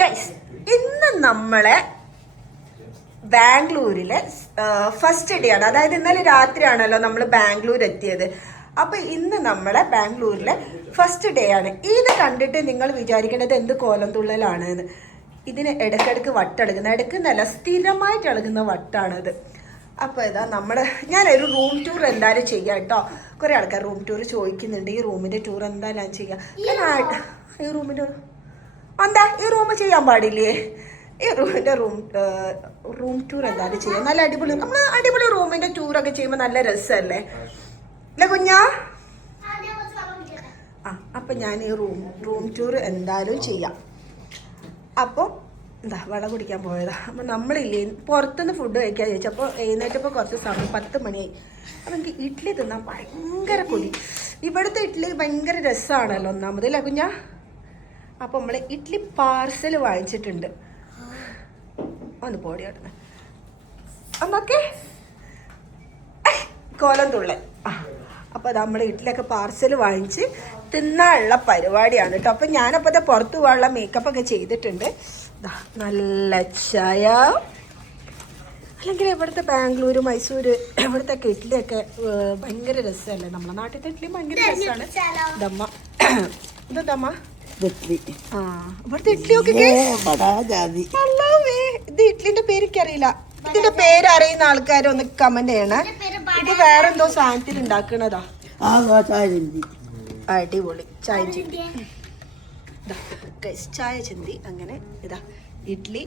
Guys, ഇന്ന് നമ്മളെ ബാംഗ്ലൂരിലെ ഫസ്റ്റ് ഡേ ആണ്. അതായത് ഇന്നലെ രാത്രിയാണല്ലോ നമ്മൾ ബാംഗ്ലൂർ എത്തിയത്. അപ്പൊ ഇന്ന് നമ്മളെ ബാംഗ്ലൂരിലെ ഫസ്റ്റ് ഡേ ആണ്. ഇത് കണ്ടിട്ട് നിങ്ങൾ വിചാരിക്കേണ്ടത് എന്ത് കോലം തുള്ളലാണ് എന്ന്. ഇതിന് ഇടയ്ക്കിടയ്ക്ക് വട്ടെടുക്കുന്ന, ഇടയ്ക്കുന്നല്ല സ്ഥിരമായിട്ട് ഇളകുന്ന വട്ടാണിത്. അപ്പോൾ ഇതാ ഞാനൊരു റൂം ടൂർ എന്തായാലും ചെയ്യാം കേട്ടോ. കുറേ ആൾക്കാർ റൂം ടൂർ ചോദിക്കുന്നുണ്ട്. ഈ റൂമിൻ്റെ ടൂർ എന്തായാലും ചെയ്യാം. ഈ റൂമിൻ്റെ എന്താ ഈ റൂം ചെയ്യാൻ പാടില്ലേ? ഈ റൂമിൻ്റെ റൂം ടൂർ എന്തായാലും ചെയ്യാം. നല്ല അടിപൊളി, നമ്മൾ അടിപൊളി റൂമിൻ്റെ ടൂറൊക്കെ ചെയ്യുമ്പോൾ നല്ല രസമല്ലേ അല്ലേ കുഞ്ഞാ? അപ്പം ഞാൻ ഈ റൂം ടൂർ എന്തായാലും ചെയ്യാം. അപ്പോൾ എന്താ വെള്ളം കുടിക്കാൻ പോയതാ. അപ്പോൾ നമ്മളില്ലേ പുറത്തുനിന്ന് ഫുഡ് കഴിക്കാൻ ചോദിച്ചു. അപ്പോൾ എഴുന്നേറ്റപ്പോൾ കുറച്ച് സമയം 10 മണിയായി. അപ്പോൾ എനിക്ക് ഇഡ്ഡലി തിന്നാൻ ഭയങ്കര കൊതി. ഇവിടുത്തെ ഇഡ്ഡലി ഭയങ്കര രസമാണല്ലോ ഒന്നാമത് അല്ലേ കുഞ്ഞാ? അപ്പോൾ നമ്മൾ ഇഡ്ഡലി പാർസൽ വാങ്ങിച്ചിട്ടുണ്ട്. ഒന്ന് പോടി അവിടുന്ന് അമ്മക്കെ കോലം തുള്ളൻ. അപ്പോൾ നമ്മൾ ഇഡ്ഡലിയൊക്കെ പാർസൽ വാങ്ങിച്ച് തിന്നാനുള്ള പരിപാടിയാണ് കേട്ടോ. അപ്പം ഞാനപ്പോൾ അത് പുറത്ത് പോകാനുള്ള മേക്കപ്പൊക്കെ ചെയ്തിട്ടുണ്ട്. നല്ല ചായ. അല്ലെങ്കിൽ ഇവിടുത്തെ ബാംഗ്ലൂർ, മൈസൂർ ഇവിടുത്തെ ഒക്കെ ഇഡ്ഡലിയൊക്കെ ഭയങ്കര രസമല്ലേ? നമ്മളെ നാട്ടിലത്തെ ഇഡ്ഡലി ഭയങ്കര രസമാണ്. ദമ്മ ഇതമ്മ ഇവിടുത്തെ ഇഡ്ഡലിയൊക്കെ ഇത് ഇഡ്ഡലിന്റെ പേരൊക്കെ അറിയില്ല. ഇതിന്റെ പേര് അറിയുന്ന ആൾക്കാരൊന്ന് കമന്റ് ചെയ്യണേ. ഇത് വേറെന്തോ സാധനത്തിൽ ഉണ്ടാക്കണതാ. അടിപൊളി ചായ ചിന്തി. ചായ ചിന്തി അങ്ങനെ ഇതാ ഇഡ്ഡലി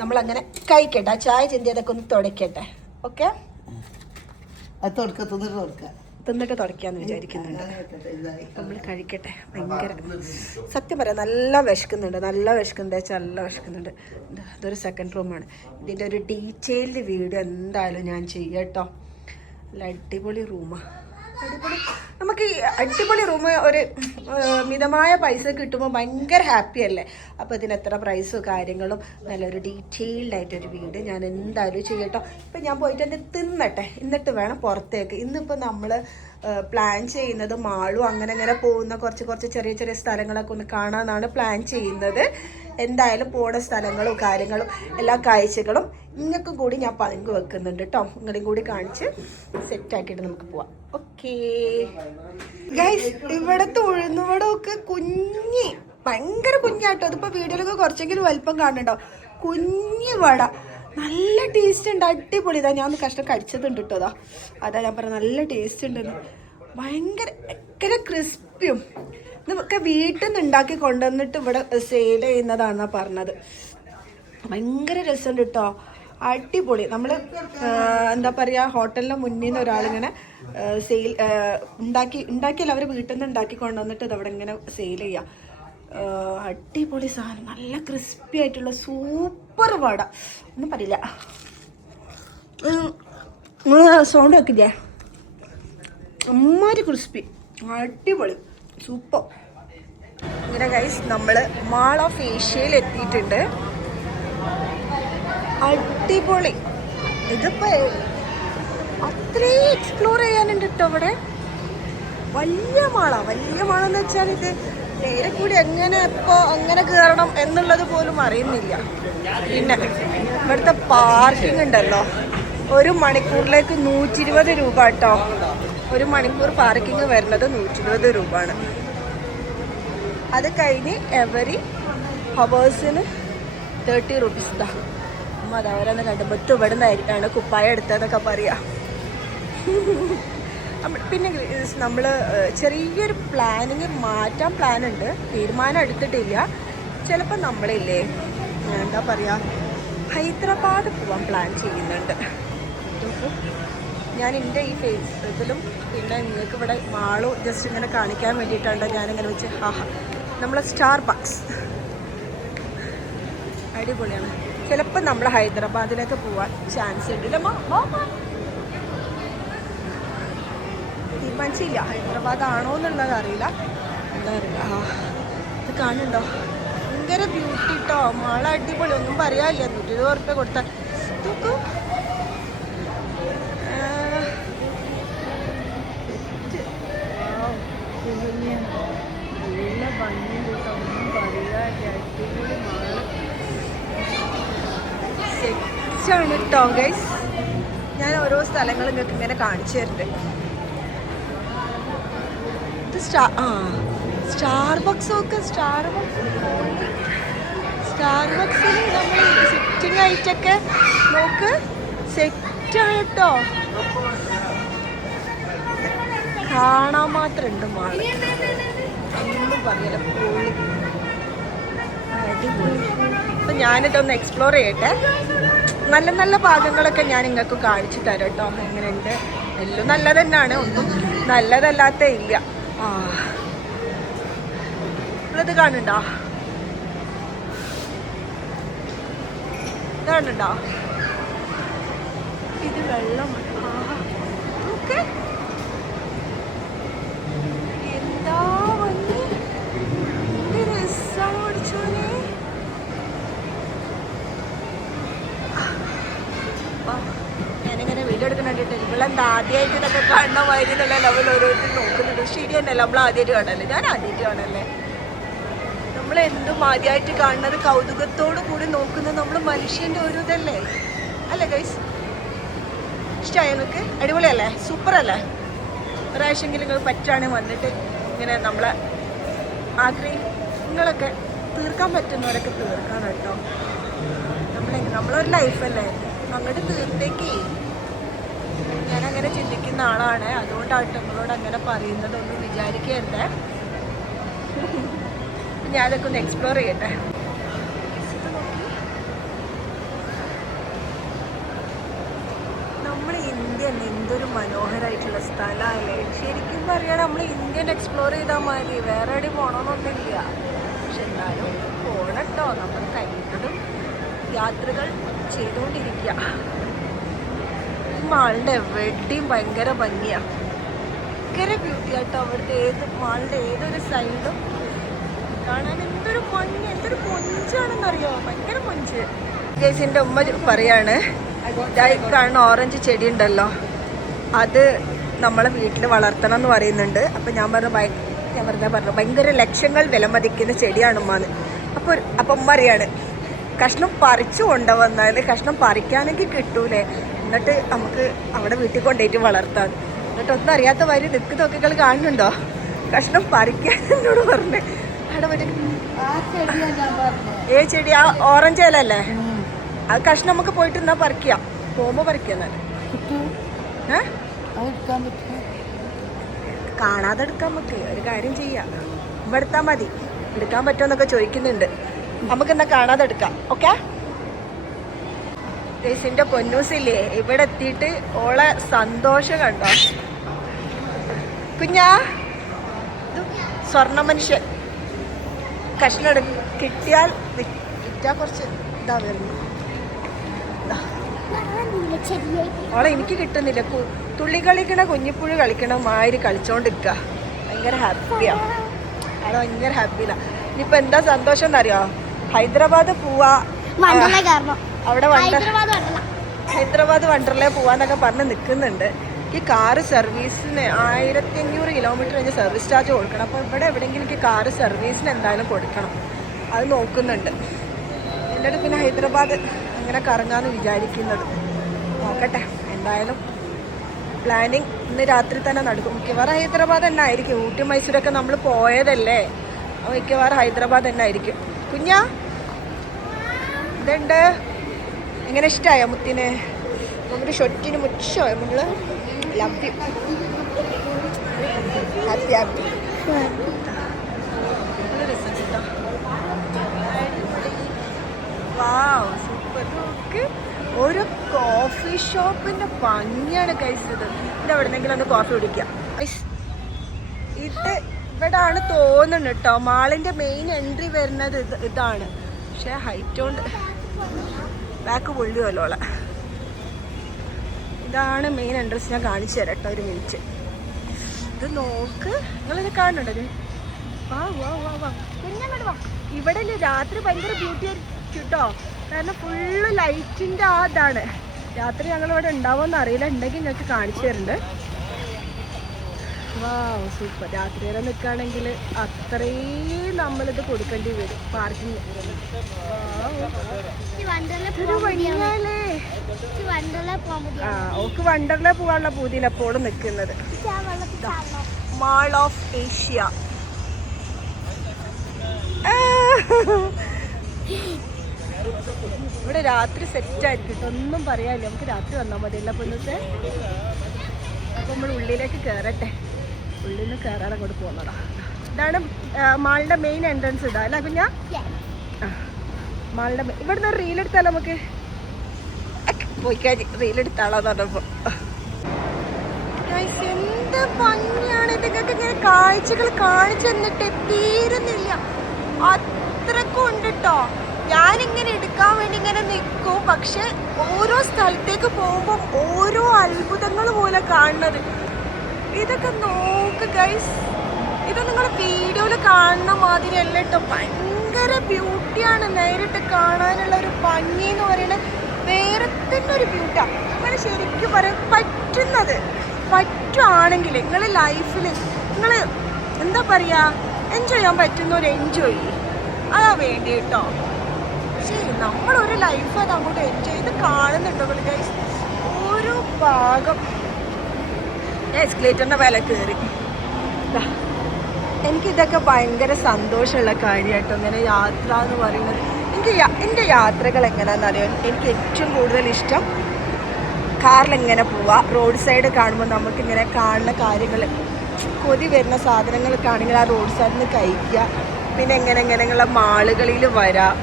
നമ്മളങ്ങനെ കഴിക്കട്ടെ. ചായ ചിന്തി അതൊക്കെ ഒന്ന് തുടയ്ക്കട്ടെ. ഓക്കെ, തിന്നിട്ട് തുടയ്ക്കാന്ന് വിചാരിക്കുന്നുണ്ട്. നമ്മൾ കഴിക്കട്ടെ. ഭയങ്കര സത്യം പറയാം, നല്ല വിശക്കുന്നുണ്ട്. നല്ല വിശക്കുന്നുണ്ട്. അതൊരു സെക്കൻഡ് റൂമാണ്. ഇതിൻ്റെ ഒരു ഡീറ്റെയിൽഡ് വീഡിയോ എന്തായാലും ഞാൻ ചെയ്യാം കേട്ടോ. നല്ല അടിപൊളി റൂമാണ്. നമുക്ക് ഈ അടിപൊളി റൂം ഒരു മിതമായ പൈസ കിട്ടുമ്പോൾ ഭയങ്കര ഹാപ്പി അല്ലേ? അപ്പോൾ ഇതിന് എത്ര പ്രൈസും കാര്യങ്ങളും നല്ലൊരു ഡീറ്റെയിൽഡ് ആയിട്ടൊരു വീഡിയോ ഞാൻ എന്തായാലും ചെയ്യട്ടോ. ഇപ്പം ഞാൻ പോയിട്ട് തന്നെ തിന്നട്ടെ, എന്നിട്ട് വേണം പുറത്തേക്ക്. ഇന്നിപ്പോൾ നമ്മൾ പ്ലാൻ ചെയ്യുന്നത് മാളും അങ്ങനെ പോകുന്ന കുറച്ച് ചെറിയ സ്ഥലങ്ങളൊക്കെ ഒന്ന് കാണാമെന്നാണ് പ്ലാൻ ചെയ്യുന്നത്. എന്തായാലും പോണ സ്ഥലങ്ങളും കാര്യങ്ങളും എല്ലാ കാഴ്ചകളും നിങ്ങൾക്കും കൂടി ഞാൻ പങ്കു വെക്കുന്നുണ്ട് കേട്ടോ. നിങ്ങളെയും കൂടി കാണിച്ച് സെറ്റാക്കിയിട്ട് നമുക്ക് പോവാം. ഓക്കേ ഗൈസ്, ഇവിടുത്തെ ഉഴുന്നുവടമൊക്കെ ഭയങ്കര കുഞ്ഞാട്ടോ. അതിപ്പോൾ വീഡിയോയിലൊക്കെ കുറച്ചെങ്കിലും വലിപ്പം കാണുന്നുണ്ടോ? കുഞ്ഞു വട, നല്ല ടേസ്റ്റ് ഉണ്ട്. അടിപൊളി. ഇതാ ഞാൻ ഒന്ന് കഷ്ടം കഴിച്ചതുണ്ട് കേട്ടോ. അതാ ഞാൻ പറഞ്ഞത് നല്ല ടേസ്റ്റ് ഉണ്ടെന്ന്. ഭയങ്കര ക്രിസ്പിയും. ഇതൊക്കെ വീട്ടിൽ നിന്ന് ഉണ്ടാക്കി കൊണ്ടുവന്നിട്ട് ഇവിടെ സെയിൽ ചെയ്യുന്നതാണെന്നാണ് പറഞ്ഞത്. ഭയങ്കര രസമുണ്ട് കേട്ടോ. അടിപൊളി. നമ്മൾ എന്താ പറയുക, ഹോട്ടലിൻ്റെ മുന്നിൽ നിന്ന് ഒരാളിങ്ങനെ ഉണ്ടാക്കിയല്ല, അവർ വീട്ടിൽ നിന്ന് ഉണ്ടാക്കി കൊണ്ടുവന്നിട്ട് ഇതവിടെ ഇങ്ങനെ സെയിൽ ചെയ്യുക. അടിപൊളി സാധനം, നല്ല ക്രിസ്പി ആയിട്ടുള്ള സൂപ്പർ വട. ഒന്നും പറയില്ല. സൗണ്ട് വെക്കില്ലേ? അമ്മാതിരി ക്രിസ്പി, അടിപൊളി, സൂപ്പർ. ഇങ്ങനെ ഗൈസ് നമ്മൾ മാൾ ഓഫ് ഏഷ്യയിൽ എത്തിയിട്ടുണ്ട്. അടിപൊളി. ഇതിപ്പോൾ അത്രയും എക്സ്പ്ലോർ ചെയ്യാനുണ്ട് കേട്ടോ ഇവിടെ. വലിയ മാളെന്ന് വെച്ചാൽ ഇത് നേരെ കൂടി അങ്ങനെ കയറണം എന്നുള്ളത് പോലും അറിയുന്നില്ല. പിന്നെ ഇവിടുത്തെ പാർക്കിംഗ് ഉണ്ടല്ലോ, 1 മണിക്കൂറിലേക്ക് 120 രൂപ കേട്ടോ. 1 മണിക്കൂർ പാർക്കിംഗ് വരുന്നത് 120 രൂപ ആണ്. അത് കഴിഞ്ഞ് എവറി ഹവേഴ്സിന് 30 റുപ്പീസ്. അതവരെന്ന് കണ്ടുമ്പോൾ ഇവിടെ നിന്നായിരിക്കാണ് കുപ്പായ എടുത്തതെന്നൊക്കെ പറയാം. പിന്നെ നമ്മൾ ചെറിയൊരു മാറ്റാൻ പ്ലാനുണ്ട്. തീരുമാനം എടുത്തിട്ടില്ല. ചിലപ്പോൾ നമ്മളില്ലേ എന്താ പറയുക, ഹൈദരാബാദ് പോകാൻ പ്ലാൻ ചെയ്യുന്നുണ്ട്. ഞാൻ എൻ്റെ ഈ ഇതിലും പിന്നെ നിങ്ങൾക്ക് ഇവിടെ മാളും ജസ്റ്റ് ഇങ്ങനെ കാണിക്കാൻ വേണ്ടിയിട്ടാണ് ഞാനിങ്ങനെ വെച്ച് നമ്മളെ സ്റ്റാർബക്സ് അടിപൊളിയാണ്. ചിലപ്പോൾ നമ്മൾ ഹൈദരാബാദിലേക്ക് പോകാൻ ചാൻസ് ഉണ്ടല്ലോ. തീരുമാനിച്ചില്ല, ഹൈദരാബാദ് ആണോ എന്നുള്ളത് അറിയില്ല. എന്താ അറിയില്ല. ഇത് കാണുന്നുണ്ടോ? ഭയങ്കര ബ്യൂട്ടി കേട്ടോ. മാള അടിപൊളി, ഒന്നും പറയാനില്ല. 120 റുപ്യ കൊടുത്താൽ നോക്കൂ. നല്ല ഭംഗിയുണ്ട് കേട്ടോ, ഒന്നും പറയാ. സെറ്റാണ് കേട്ടോ ഗൈസ്. ഞാൻ ഓരോ സ്ഥലങ്ങൾ നിങ്ങൾക്ക് ഇങ്ങനെ കാണിച്ചു തരുന്നുണ്ട്. ഇത് സ്റ്റാർബക്സ് ഒക്കെ സ്റ്റാർബക്സിൽ നമ്മൾ സിറ്റിംഗ് ആയിട്ടൊക്കെ നോക്ക് സെറ്റാണ് കേട്ടോ. കാണാൻ മാത്രം ഉണ്ട് മാള്, ഒന്നും പറയല പോളി അടിപൊളി. അപ്പം ഞാനിതൊന്ന് എക്സ്പ്ലോർ ചെയ്യട്ടെ. നല്ല നല്ല ഭാഗങ്ങളൊക്കെ ഞാൻ നിങ്ങൾക്ക് കാണിച്ചു തരാം കേട്ടോ. എങ്ങനെയുണ്ട്, എല്ലാം നല്ലത് തന്നെയാണ്, ഒന്നും നല്ലതല്ലാത്ത ഇല്ല. ഇത് കാണുന്നുണ്ടോ? കാണുന്നുണ്ടോ? ഇത് വെള്ളം ഓക്കെ. എന്താ വന്ന് രസം ഓടിച്ചോനെ. ഞാനിങ്ങനെ വീഡിയോ എടുക്കുന്നുണ്ട്. ഇവളെന്താ ആദ്യമായിട്ട് ഇതൊക്കെ കാണുന്ന മാതിരിയുള്ള ലെവൽ ഓരോരുത്തർ നോക്കുന്നുണ്ട്. ശരി തന്നെയല്ല, നമ്മൾ ആദ്യമായിട്ട് കാണല്ലേ, ഞാൻ ആദ്യമായിട്ട് കാണല്ലേ. നമ്മളെന്തും ആദ്യമായിട്ട് കാണുന്നത് കൗതുകത്തോടു കൂടി നോക്കുന്നത് നമ്മൾ മനുഷ്യൻ്റെ ഒരു ഇതല്ലേ അല്ലേ ഗൈസ്? ഇഷ്ടമായി നിങ്ങൾക്ക്? അടിപൊളിയല്ലേ? സൂപ്പറല്ലേ? ഒരാഴ്ചയെങ്കിലും നിങ്ങൾ പറ്റുകയാണെങ്കിൽ വന്നിട്ട് ഇങ്ങനെ നമ്മളെ ആഗ്രഹങ്ങളൊക്കെ തീർക്കാൻ പറ്റുന്നവരൊക്കെ തീർക്കാൻ കേട്ടോ. നമ്മളൊരു ലൈഫല്ലേ, അങ്ങോട്ട് തീർത്തേക്ക്. ഞാനങ്ങനെ ചിന്തിക്കുന്ന ആളാണ്, അതുകൊണ്ടാണ് നിങ്ങളോട് അങ്ങനെ പറയുന്നതൊന്നും വിചാരിക്കരുത്. ഞാൻ അതൊക്കെ ഒന്ന് എക്സ്പ്ലോർ ചെയ്യട്ടെ. നമ്മൾ ഇന്ത്യൻ എന്തൊരു മനോഹരമായിട്ടുള്ള സ്ഥലമല്ലേ. ശരിക്കും പറയുകയാണെങ്കിൽ നമ്മൾ ഇന്ത്യൻ എക്സ്പ്ലോർ ചെയ്താൽ മതി, വേറെ എവിടെയും പോകണമെന്നൊന്നുമില്ല. പക്ഷെ എന്നാലും പോകണട്ടോ, നമ്മൾ കഴിയുന്നതും യാത്രകൾ ചെയ്തുകൊണ്ടിരിക്കുക. ഈ മാളിൻ്റെ എവിടെയും ഭയങ്കര ഭംഗിയാണ്, ഭയങ്കര ബ്യൂട്ടിയാട്ടോ. അവിടുത്തെ മാളിൻ്റെ ഏതൊരു സൈഡും കാണാൻ എന്തൊരു ഭംഗി, എന്തൊരു മൊഞ്ചാണെന്നറിയോ, ഭയങ്കര മൊഞ്ച്. ചേച്ചിൻ്റെ ഉമ്മ പറയാണ്, ഇതായി കാണുന്ന ഓറഞ്ച് ചെടി ഉണ്ടല്ലോ, അത് നമ്മളെ വീട്ടിൽ വളർത്തണം എന്ന് പറയുന്നുണ്ട്. അപ്പം ഞാൻ പറഞ്ഞു ഭയങ്കര ലക്ഷങ്ങൾ വിലമതിക്കുന്ന ചെടിയാണ് ഉമ്മാന്ന്. അപ്പം ഉമ്മ അറിയാണ്, കഷ്ണം പറിച്ചു കൊണ്ടുവന്നാൽ കഷ്ണം പറിക്കാനെങ്കിൽ കിട്ടൂലേ, എന്നിട്ട് നമുക്ക് അവിടെ വീട്ടിൽ കൊണ്ടുപോയിട്ട് വളർത്താൻ. എന്നിട്ട് ഒന്നും അറിയാത്ത വരി നിൽക്ക് നോക്കികൾ കാണുന്നുണ്ടോ, കഷ്ണം പറിക്കാൻ എന്നോട് പറഞ്ഞു. അവിടെ ചെടി ആ ഓറഞ്ച് ഇലല്ലേ, ആ കഷ്ണം നമുക്ക് പോയിട്ട് എന്നാ പറിക്കാം, പോകുമ്പോ പറിക്കാം. കാണാതെ എടുക്കാൻ നമുക്ക് ഒരു കാര്യം ചെയ്യാം, ഇവിടെ എടുത്താൽ മതി. എടുക്കാൻ പറ്റുമെന്നൊക്കെ ചോദിക്കുന്നുണ്ട്, നമുക്ക് എന്നാ കാണാതെ എടുക്കാം. ഓക്കെ. േസിന്റെ പൊന്നൂസില്ലേ, ഇവിടെ എത്തിയിട്ട് ഓളെ സന്തോഷം കണ്ടോ കുഞ്ഞാ. സ്വർണ്ണ മനുഷ്യൻ കഷ്ണം കിട്ടിയാൽ വിറ്റാൽ കുറച്ച് ഇതാ വരുന്നു. ഓളെ എനിക്ക് കിട്ടുന്നില്ല, തുള്ളി കളിക്കണ കുഞ്ഞിപ്പുഴ കളിക്കണ മാതിരി കളിച്ചോണ്ടിരിക്കുക. ഭയങ്കര ഹാപ്പിയാണ് ആളെ, ഭയങ്കര ഹാപ്പിയിലാണ്. ഇനിയിപ്പോൾ എന്താ സന്തോഷം എന്നറിയോ, ഹൈദരാബാദ് പോവാ, അവിടെ ഹൈദരാബാദ് വണ്ടർലേ പോവാന്നൊക്കെ പറഞ്ഞ് നിൽക്കുന്നുണ്ട്. ഈ കാറ് സർവീസിന് 1500 കിലോമീറ്റർ കഴിഞ്ഞ് സർവീസ് ചാർജ് കൊടുക്കണം. അപ്പോൾ ഇവിടെ എവിടെയെങ്കിലും എനിക്ക് കാറ് സർവീസിന് എന്തായാലും കൊടുക്കണം, അത് നോക്കുന്നുണ്ട്. എന്നിട്ട് പിന്നെ ഹൈദരാബാദ് അങ്ങനെ കറങ്ങാമെന്ന് വിചാരിക്കുന്നത്. നോക്കട്ടെ, എന്തായാലും പ്ലാനിങ് ഇന്ന് രാത്രി തന്നെ നടക്കും. മിക്കവാറും ഹൈദരാബാദ് തന്നെ ആയിരിക്കും. ഊട്ടി മൈസൂരൊക്കെ നമ്മൾ പോയതല്ലേ, മിക്കവാറും ഹൈദരാബാദ് തന്നെ ആയിരിക്കും. കുഞ്ഞാ ഇതുണ്ട്, എങ്ങനെ ഇഷ്ടമായോ മുത്തിനെ? നമ്മുടെ ഷൊറ്റിന് മുച്ചോ നമ്മൾ love you, happy happy. Wow, super. നോക്ക്, ഒരു കോഫി ഷോപ്പിന്റെ ഭംഗിയാണ് ഗൈസ്. ഇത് എവിടെന്നെങ്കിലും ഒന്ന് കോഫി കുടിക്കാം. ഇത് ഇവിടാണ് തോന്നുന്നു കേട്ടോ, മാളിന്റെ മെയിൻ എൻട്രി വരുന്നത് ഇതാണ്. പക്ഷെ ഹൈറ്റ് കൊണ്ട് ബാക്ക് പൊള്ളിയല്ലോളെ. ഇതാണ് മെയിൻ എൻട്രൻസ്. ഞാൻ കാണിച്ചു തരാം കേട്ടോ, ഒരു മിനിറ്റ്. ഇത് നോക്ക്, നിങ്ങളിത് കാണുന്നുണ്ടത്? വാ വാ വാ വാ, വാ. ഇവിടെ രാത്രി ഭയങ്കര ബ്യൂട്ടി ആയിരിക്കും കേട്ടോ, കാരണം ഫുള്ള് ലൈറ്റിൻ്റെ ആ ഇതാണ്. രാത്രി ഞങ്ങളിവിടെ ഉണ്ടാവുമെന്ന് അറിയില്ല, ഉണ്ടെങ്കിൽ ഞങ്ങൾക്ക് കാണിച്ചു തരുന്നുണ്ട്. സൂപ്പർ. രാത്രി വരെ നിൽക്കുകയാണെങ്കിൽ അത്രയും നമ്മളിത് കൊടുക്കേണ്ടി വരും പാർക്കിങ്. ഓക്ക് വണ്ടർലേ പോകാനുള്ള പൂതിയിൽ എപ്പോഴും നിൽക്കുന്നത്. Mall of Asia. ഇവിടെ രാത്രി സെറ്റായിരിക്കും, ഒന്നും പറയാനില്ല. നമുക്ക് രാത്രി വന്നാൽ മതിയല്ല പൊന്നത്തെ. അപ്പോൾ നമ്മൾ ഉള്ളിലേക്ക് കയറട്ടെ. ഉള്ളിൽ നിന്ന് കയറാൻ അങ്ങോട്ട് പോകുന്നതാ. ഇതാണ് മാളിൻ്റെ മെയിൻ എൻട്രൻസ്. ഇതാ അല്ല കുഞ്ഞാ? മാളിൻ്റെ ഇവിടുന്ന് ഒരു റീലെടുത്താലോ നമുക്ക്? പോയിക്കാ റീലെടുത്താളോന്ന് പറഞ്ഞപ്പോൾ. എന്ത് ഭംഗിയാണ് നിങ്ങൾക്ക് ഇങ്ങനെ കാഴ്ചകൾ കാണിച്ചു തന്നിട്ട് തീരുന്നില്ല. അത്രക്കും ഉണ്ട് കേട്ടോ. ഞാനിങ്ങനെ എടുക്കാൻ വേണ്ടി ഇങ്ങനെ നിൽക്കും. പക്ഷെ ഓരോ സ്ഥലത്തേക്ക് പോകുമ്പോൾ ഓരോ അത്ഭുതങ്ങൾ പോലെ കാണുന്നത്. ഇതൊക്കെ നോക്ക് ഗൈസ്, ഇത് നിങ്ങൾ വീഡിയോയിൽ കാണുന്ന മാതിരി അല്ല കേട്ടോ. ഭയങ്കര ബ്യൂട്ടിയാണ്. നേരിട്ട് കാണാനുള്ള ഒരു ഭംഗി എന്ന് പറയുന്നത് വേറെ തന്നെ ഒരു ബ്യൂട്ടിയാണ്. നിങ്ങൾ ശരിക്കും പറയാൻ പറ്റുവാണെങ്കിൽ നിങ്ങൾ ലൈഫിൽ നിങ്ങൾ എന്താ പറയുക, എൻജോയ് ചെയ്യാൻ പറ്റുന്ന ഒരു എൻജോയ് അതാ വേണ്ടി കേട്ടോ. ശരി, നമ്മളൊരു ലൈഫ് അത് അങ്ങോട്ട് എൻജോയ് ചെയ്ത് കാണുന്നുണ്ടോ ഗൈസ്? ഓരോ ഭാഗം. ഞാൻ എസ്കലേറ്ററിൻ്റെ വില കയറി. എനിക്കിതൊക്കെ ഭയങ്കര സന്തോഷമുള്ള കാര്യമായിട്ടോ. ഇങ്ങനെ യാത്ര എന്ന് പറയുന്നത് എൻ്റെ യാത്രകൾ എങ്ങനെയാണെന്നറിയാം. എനിക്ക് ഏറ്റവും കൂടുതൽ ഇഷ്ടം കാറിലെങ്ങനെ പോവാം. റോഡ് സൈഡ് കാണുമ്പോൾ നമുക്കിങ്ങനെ കാണുന്ന കാര്യങ്ങൾ, കൊതി വരുന്ന സാധനങ്ങൾക്കാണെങ്കിൽ ആ റോഡ് സൈഡിൽ നിന്ന് കഴിക്കുക. പിന്നെ എങ്ങനെയുള്ള മാളുകളിൽ വരാം.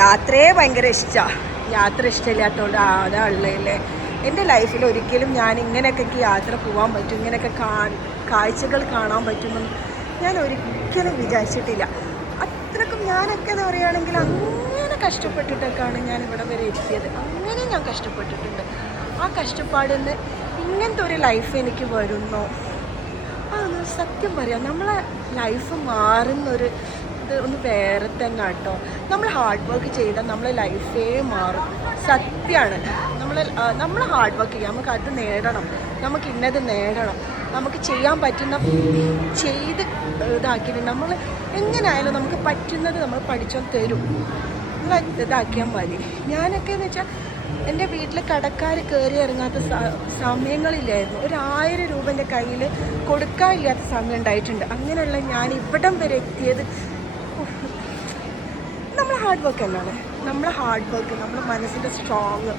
യാത്രയെ ഭയങ്കര ഇഷ്ടമാണ്. യാത്ര ഇഷ്ടമില്ലാത്തതുകൊണ്ട് അതാ ഉള്ളതല്ലേ. എൻ്റെ ലൈഫിൽ ഒരിക്കലും ഞാൻ ഇങ്ങനെയൊക്കെ യാത്ര പോകാൻ പറ്റും, ഇങ്ങനെയൊക്കെ കാഴ്ചകൾ കാണാൻ പറ്റുമെന്ന് ഞാൻ ഒരിക്കലും വിചാരിച്ചിട്ടില്ല. അത്രക്കും ഞാനൊക്കെ എന്ന് പറയുകയാണെങ്കിൽ അങ്ങനെ കഷ്ടപ്പെട്ടിട്ടൊക്കെയാണ് ഞാൻ ഇവിടെ വരെ എത്തിയത്. അങ്ങനെ ഞാൻ കഷ്ടപ്പെട്ടിട്ടുണ്ട്. ആ കഷ്ടപ്പാടിൽ നിന്ന് ഇങ്ങനത്തെ ഒരു ലൈഫ് എനിക്ക് വരുന്നോ? അതൊന്ന് സത്യം പറയാം, നമ്മളെ ലൈഫ് മാറുന്നൊരു ഇത് ഒന്ന് വേറെ തന്നെ കേട്ടോ. നമ്മൾ ഹാർഡ് വർക്ക് ചെയ്താൽ നമ്മളെ ലൈഫേ മാറും. സത്യമാണ്. നമ്മൾ ഹാർഡ് വർക്ക് ചെയ്യാം. നമുക്ക് അത് നേടണം, നമുക്ക് ഇന്നത് നേടണം, നമുക്ക് ചെയ്യാൻ പറ്റുന്ന ചെയ്ത് ഇതാക്കിയിട്ട് നമ്മൾ എങ്ങനെയായാലും നമുക്ക് പറ്റുന്നത് നമ്മൾ പഠിച്ചോ തരും. നമ്മൾ ഇതാക്കിയാൽ മതി. ഞാനൊക്കെ എന്ന് വെച്ചാൽ എൻ്റെ വീട്ടിൽ കടക്കാർ കയറി ഇറങ്ങാത്ത സമയങ്ങളില്ലായിരുന്നു. ഒരു 1000 രൂപ എൻ്റെ കയ്യിൽ കൊടുക്കാനില്ലാത്ത സമയം ഉണ്ടായിട്ടുണ്ട്. അങ്ങനെയുള്ള ഞാൻ ഇവിടം വരെ എത്തിയത് നമ്മൾ ഹാർഡ് വർക്ക് തന്നെയാണ്. നമ്മളെ ഹാർഡ് വർക്ക്, നമ്മുടെ മനസ്സിൻ്റെ സ്ട്രോങ്,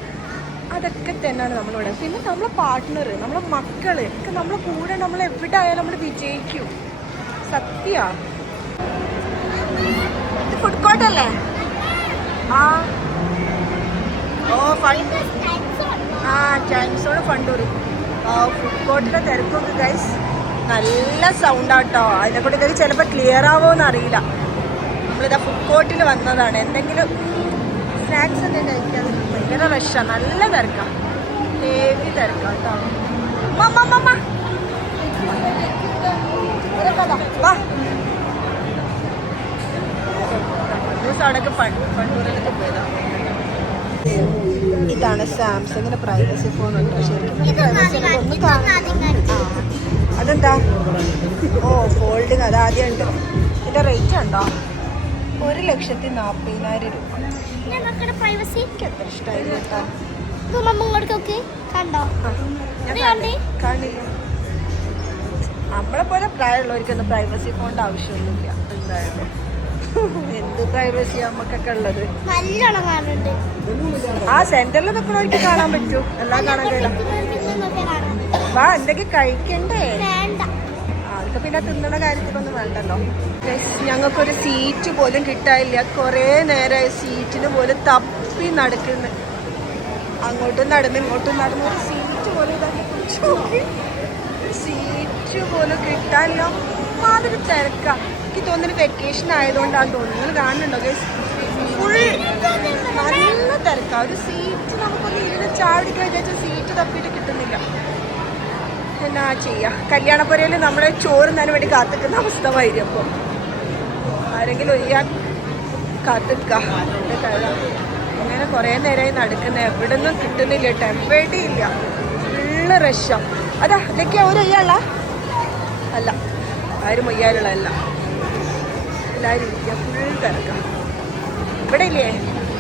അതൊക്കെ തന്നെയാണ് നമ്മളിവിടെ. പിന്നെ നമ്മളെ പാർട്ട്ണർ, നമ്മളെ മക്കൾ ഒക്കെ നമ്മളെ കൂടെ നമ്മൾ എവിടെ ആയാലും നമ്മൾ വിജയിക്കും. സത്യമാണ്. ഫുഡ് കോർട്ടല്ലേ? ടൈം സോൺ ഫണ്ടൂർ. ഫുഡ് കോർട്ടിലെ തിരക്കൊക്കെ ഗൈസ് നല്ല സൗണ്ടാട്ടോ. അതിനെക്കൂടെ ഇതൊക്കെ ചിലപ്പോൾ ക്ലിയർ ആവുമോയെന്ന് അറിയില്ല. നമ്മളിതാ ഫുഡ് കോർട്ടിൽ വന്നതാണ്. എന്തെങ്കിലും സ്നാക്സ് എന്തെങ്കിലും കഴിക്കാൻ ഭയങ്കര റഷാണ്. നല്ല തിരക്കാണ്, ഹേവി തിരക്കാണ് കേട്ടോ. ദിവസമാണൊക്കെ ഫണ്ടൂരിലൊക്കെ പോയതാണ്. ഇതാണ് സാംസങ്ങിന്റെ പ്രൈവസി ഫോൺ ഉണ്ട്. ശരിക്കും ഒന്ന് അതെന്താ? ഫോൾഡിങ് അത് ആദ്യം ഉണ്ട്. ഇതിന്റെ റേറ്റ് ഉണ്ടോ? 1,40,000 രൂപ. എനിക്ക് എത്ര ഇഷ്ടമായിരുന്നു കേട്ടോ. നമ്മളെ പോലെ പ്രായമുള്ളവർക്കൊന്നും പ്രൈവസി ഫോണിന്റെ ആവശ്യമൊന്നുമില്ല. എന്തായാലും എന്ത് പ്രൈവസി നമുക്കൊക്കെ ഉള്ളത്. ആ സെന്ററിൽ നിൽക്കുന്നവർക്ക് കാണാൻ പറ്റൂ, എല്ലാം കാണാൻ കഴിയില്ല. വാ, എന്തൊക്കെ കഴിക്കണ്ടേ? അതൊക്കെ പിന്നെ തിന്നണ കാര്യത്തിലൊന്നും വേണ്ടല്ലോ. ഞങ്ങൾക്കൊരു സീറ്റ് പോലും കിട്ടാനില്ല. കുറേ നേരമായി സീറ്റിന് പോലും തപ്പി നടക്കുന്നു. അങ്ങോട്ടും നടന്ന് ഇങ്ങോട്ടും നടന്ന് ഒരു സീറ്റ് പോലും സീറ്റ് പോലും കിട്ടാനില്ല. മാതിരി തിരക്കാം. എനിക്ക് തോന്നുന്നു വെക്കേഷൻ ആയതുകൊണ്ടാണ് തോന്നുന്നു. കാണുന്നുണ്ടോ ഗൈസ്? ഫുൾ നല്ല തിരക്കാം. ഒരു സീറ്റ് നമുക്കൊന്ന് ഇരുന്ന് ചാടിക്കാൻ വിചാരിച്ച സീറ്റ് തപ്പിയിട്ട് കിട്ടുന്നില്ല. എന്നാ ചെയ്യാം? കല്യാണപ്പുരയിൽ നമ്മളെ ചോറുന്നതിന് വേണ്ടി കാത്തിക്കുന്ന അവസ്ഥ വരും. അപ്പോൾ ആരെങ്കിലും ഒഴിയാൻ കാത്തിക്ക. അങ്ങനെ കുറേ നേരമായി നടക്കുന്നത്. എവിടെ നിന്നും കിട്ടുന്നില്ല കേട്ടോ. എവിടെയില്ല, ഫുള്ള് റഷാ. അതാ ഇതൊക്കെയാ ഒരു ഒയ്യാള അല്ല, ആരും മൊയ്യാലുള്ളതല്ല. എല്ലാവരും ഇരിക്കുക, ഫുൾ തിരക്കാം. ഇവിടെ ഇല്ലേ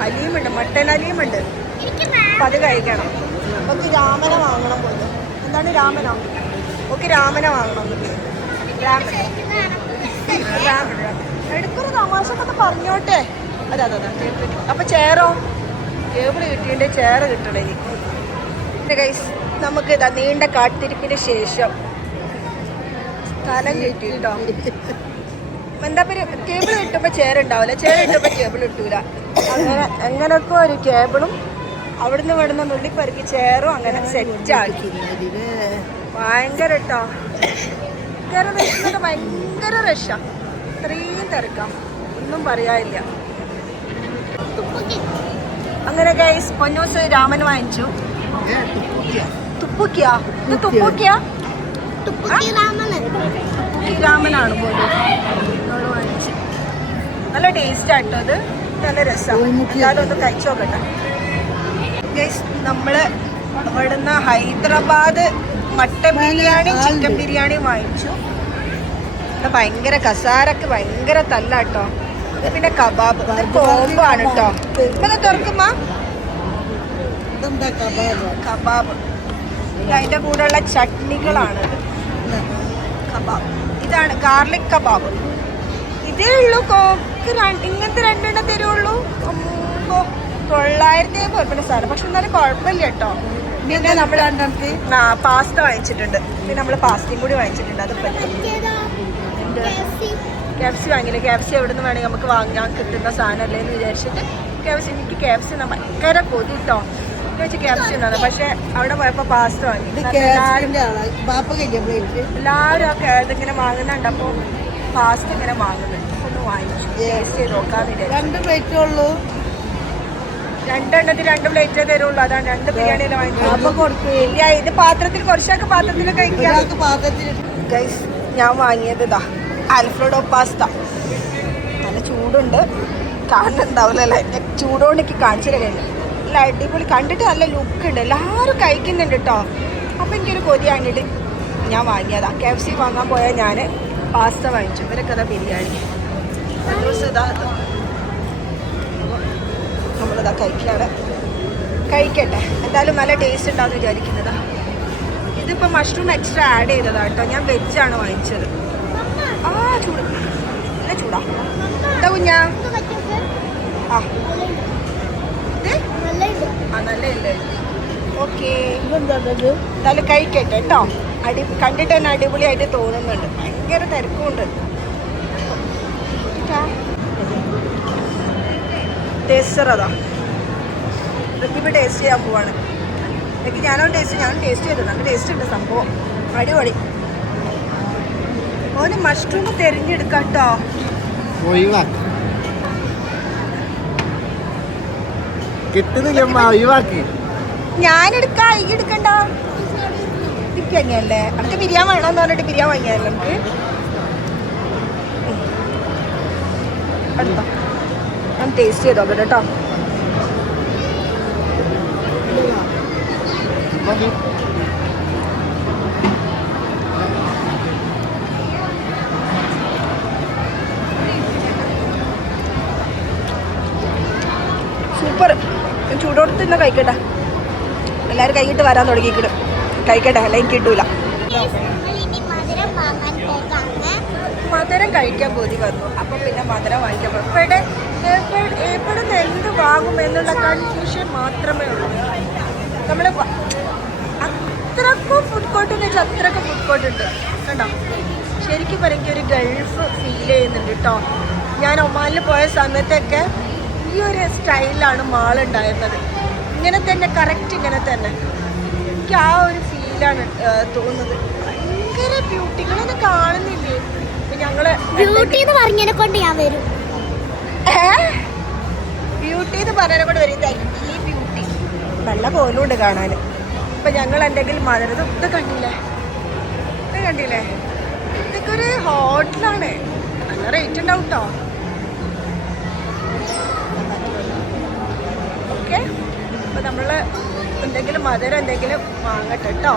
അലിയുമുണ്ട്, മട്ടൻ അലിയുമുണ്ട്. അപ്പം അത് കഴിക്കണം. നമുക്ക് രാമന വാങ്ങണം പോലും. എന്താണ് രാമനോ? ഓക്കെ, രാമന വാങ്ങണം. എടുക്കൊരു തമാശക്കൊന്ന് പറഞ്ഞോട്ടെ. അതെ. അപ്പം ചെയറോ? ടേബിൾ കിട്ടിയിട്ട് ചെയർ കിട്ടണേ. പിന്നെ ഗൈസ്, നമുക്ക് ഇതാ നീണ്ട കാത്തിരിപ്പിന് ശേഷം സ്ഥലം കിട്ടിയിട്ടോ. എന്താ പറയുക, ടേബിൾ കിട്ടുമ്പോൾ ചെയർ ഉണ്ടാവില്ല, ചെയർ കിട്ടുമ്പോൾ ടേബിൾ കിട്ടൂല. അങ്ങനൊക്കെ ഒരു ടേബിളും അവിടുന്ന് ഇവിടുന്ന് നുള്ളിപ്പരുക്കി ചെയറും അങ്ങനെ സെറ്റാക്കി. ഭയങ്കര കേട്ടോ, ഭയങ്കര റഷാ. ഇത്രയും തിരക്കാം, ഒന്നും പറയാനില്ല. അങ്ങനെ ഗൈസ് പൊന്നൂസ് രാമൻ വാങ്ങിച്ചു. തുപ്പുക്കിയാ? ഇത് തുപ്പുക്കിയാ? രാമനാണ് പോലും വാങ്ങിച്ചു. നല്ല ടേസ്റ്റ് ആട്ടോ, അത് നല്ല രസമാണ്. എല്ലാവരും ഒന്ന് കഴിച്ചു നോക്കട്ടെ ഗൈസ്. നമ്മള് ഇവിടുന്ന് ഹൈദരാബാദ് മട്ടൻ ബിരിയാണി ചിക്കൻ ബിരിയാണി വാങ്ങിച്ചു. ഭയങ്കര കസാരക്ക് ഭയങ്കര തല്ലാട്ടോ. പിന്നെ കബാബ് കോംബോ ആണ് കേട്ടോ. ഇങ്ങനെ തുറക്കുമ്പോ കബാബ്, അതിന്റെ കൂടെയുള്ള ചട്നികളാണ്. കബാബ് ഇതാണ് ഗാർലിക് കബാബ്. ഇതേ ഉള്ളൂ കോക്ക്. ഇങ്ങനത്തെ രണ്ടെണ്ണം തരുള്ളൂ. 950 സാധനം. പക്ഷെ എന്നാലും കുഴപ്പമില്ല കേട്ടോ. പിന്നെ നമ്മൾ പാസ്ത വാങ്ങിച്ചിട്ടുണ്ട്. പിന്നെ നമ്മൾ പാസ്തയും കൂടി വാങ്ങിച്ചിട്ടുണ്ട്. അത് പറ്റും. KFC വാങ്ങിയില്ല. KFC എവിടെ നിന്ന് വേണമെങ്കിൽ നമുക്ക് വാങ്ങാൻ കിട്ടുന്ന സാധനമല്ലേ എന്ന് വിചാരിച്ചിട്ട് എനിക്ക് KFC ഭയങ്കര കൊതി കേട്ടോ. KFC എന്നാണ്. പക്ഷെ അവിടെ പോയപ്പോൾ പാസ്ത വാങ്ങി. എല്ലാവരും ഒക്കെ ഇതിങ്ങനെ വാങ്ങുന്നുണ്ട്. അപ്പോൾ പാസ്ത ഇങ്ങനെ വാങ്ങുന്നുണ്ട്. ഒന്ന് വാങ്ങിച്ചു ടേസ്റ്റ് ചെയ്ത് നോക്കാന്ന് വിചാരിച്ചു. 2 പ്ലേറ്റേ ഉള്ളൂ. 2 എണ്ണത്തിൽ 2 പ്ലേറ്റേ തരുള്ളൂ. അതാണ് 2 ബിരിയാണിയല്ലേ വാങ്ങിച്ചു. ഇത് പാത്രത്തിൽ കുറച്ചൊക്കെ പാത്രത്തിൽ കഴിക്കാം. ഗൈസ്, ഞാൻ വാങ്ങിയത് ഇതാ ആൽഫ്രെഡോ പാസ്ത. നല്ല ചൂടുണ്ട്, കാണുന്നുണ്ടാവില്ല അല്ലേ? ചൂടോണ്ട് എനിക്ക് കാണിച്ചിട്ട് കഴിഞ്ഞു. നല്ല അടിപൊളി, കണ്ടിട്ട് നല്ല ലുക്ക് ഉണ്ട്. എല്ലാവരും കഴിക്കുന്നുണ്ട് കേട്ടോ. അപ്പം എനിക്കൊരു കൊതി വാങ്ങിയിട്ട് ഞാൻ വാങ്ങിയതാണ്. KFC വാങ്ങാൻ പോയാൽ ഞാൻ പാസ്ത വാങ്ങിച്ചു. ഇവരൊക്കെ അതാ ബിരിയാണി. ഇതാ നമ്മളിതാ കഴിക്കാറ്. കഴിക്കട്ടെ, എന്തായാലും നല്ല ടേസ്റ്റ് ഉണ്ടാവുമെന്ന് വിചാരിക്കുന്നതാ. ഇതിപ്പോൾ മഷ്റൂം എക്സ്ട്രാ ആഡ് ചെയ്തതാണ് കേട്ടോ. ഞാൻ വെജാണ് വാങ്ങിച്ചത്. ചൂട് നല്ല ചൂടാ. എന്താ കുഞ്ഞാ? നല്ല ഇല്ലേ? ഓക്കെ, എന്തായാലും കഴിക്കട്ടെ കേട്ടോ. കണ്ടിട്ട് തന്നെ അടിപൊളിയായിട്ട് തോന്നുന്നുണ്ട്. ഭയങ്കര തിരക്കുമുണ്ട്. ടേസ്റ്റർ അതാ. ഇതൊക്കെ ടേസ്റ്റ് ചെയ്യാൻ പോവാണ്. ഇതൊക്കെ ഞാനും ടേസ്റ്റ് ചെയ്തത്. നല്ല ടേസ്റ്റ് ഉണ്ട് സംഭവം. അടിപൊളി. ഓന് മഷ്റൂം തെരഞ്ഞെടുക്കാം കേട്ടോ. ഞാനെടുക്കാം, ഈ എടുക്കണ്ട. ഇപ്പം അങ്ങനെയല്ലേ? നമുക്ക് ബിരിയാണി വേണമെന്ന് പറഞ്ഞിട്ട് ബിരിയാണി വാങ്ങിയാലോ നമുക്ക്. അടുത്ത ഞാൻ ടേസ്റ്റ് ചെയ്ത് നോക്കട്ടെ കേട്ടോ. സൂപ്പർ. ചൂടോടത്ത് തന്നെ കഴിക്കട്ടെ. എല്ലാവരും കൈകിട്ട് വരാൻ തുടങ്ങിക്കിടും. കഴിക്കട്ടെ, അല്ലെങ്കിൽ കിട്ടൂല. മധുരം കഴിക്കാൻ കൊതി വന്നു. അപ്പം പിന്നെ മധുരം വാങ്ങിക്കാൻ പോകും. എപ്പോഴും എന്ത് വാങ്ങും എന്നുള്ള കൺഫ്യൂഷൻ മാത്രമേ ഉള്ളൂ. നമ്മൾ അത്രക്കും ഫുഡ് കോർട്ട് എന്ന് വെച്ചാൽ അത്രക്കും ഫുഡ് കോർട്ട് ഉണ്ട് കേട്ടോ. ശരിക്കും പറയുമെങ്കിൽ ഒരു ഗൾഫ് ഫീൽ ചെയ്യുന്നുണ്ട് കേട്ടോ. ഞാൻ ഒമാനിൽ പോയ സമയത്തൊക്കെ ഈ ഒരു സ്റ്റൈലിലാണ് മാൾ ഉണ്ടായിരുന്നത്. ഇങ്ങനെ തന്നെ, കറക്റ്റ് ഇങ്ങനെ തന്നെ. എനിക്ക് ആ ഒരു ഫീലാണ് തോന്നുന്നത്. ഭയങ്കര ബ്യൂട്ടികളൊന്നും കാണുന്നില്ലേ? ഞങ്ങള് ബ്യൂട്ടി എന്ന് പറഞ്ഞതിനെ കൊണ്ട് ഞാൻ വരും. ബ്യൂട്ടി എന്ന് പറഞ്ഞതിനെ കൊണ്ട് വരും. ഈ ബ്യൂട്ടി നല്ല പോലുണ്ട് കാണാൻ. ഇപ്പം ഞങ്ങൾ എന്തെങ്കിലും മധുരം ഇത് കണ്ടില്ലേ? ഇതൊക്കെ ഒരു ഹോട്ടലാണ്. നല്ല റേറ്റ് ഉണ്ടാവും കേട്ടോ. ഓക്കെ, അപ്പം നമ്മൾ എന്തെങ്കിലും മധുരം എന്തെങ്കിലും വാങ്ങട്ടെ കേട്ടോ.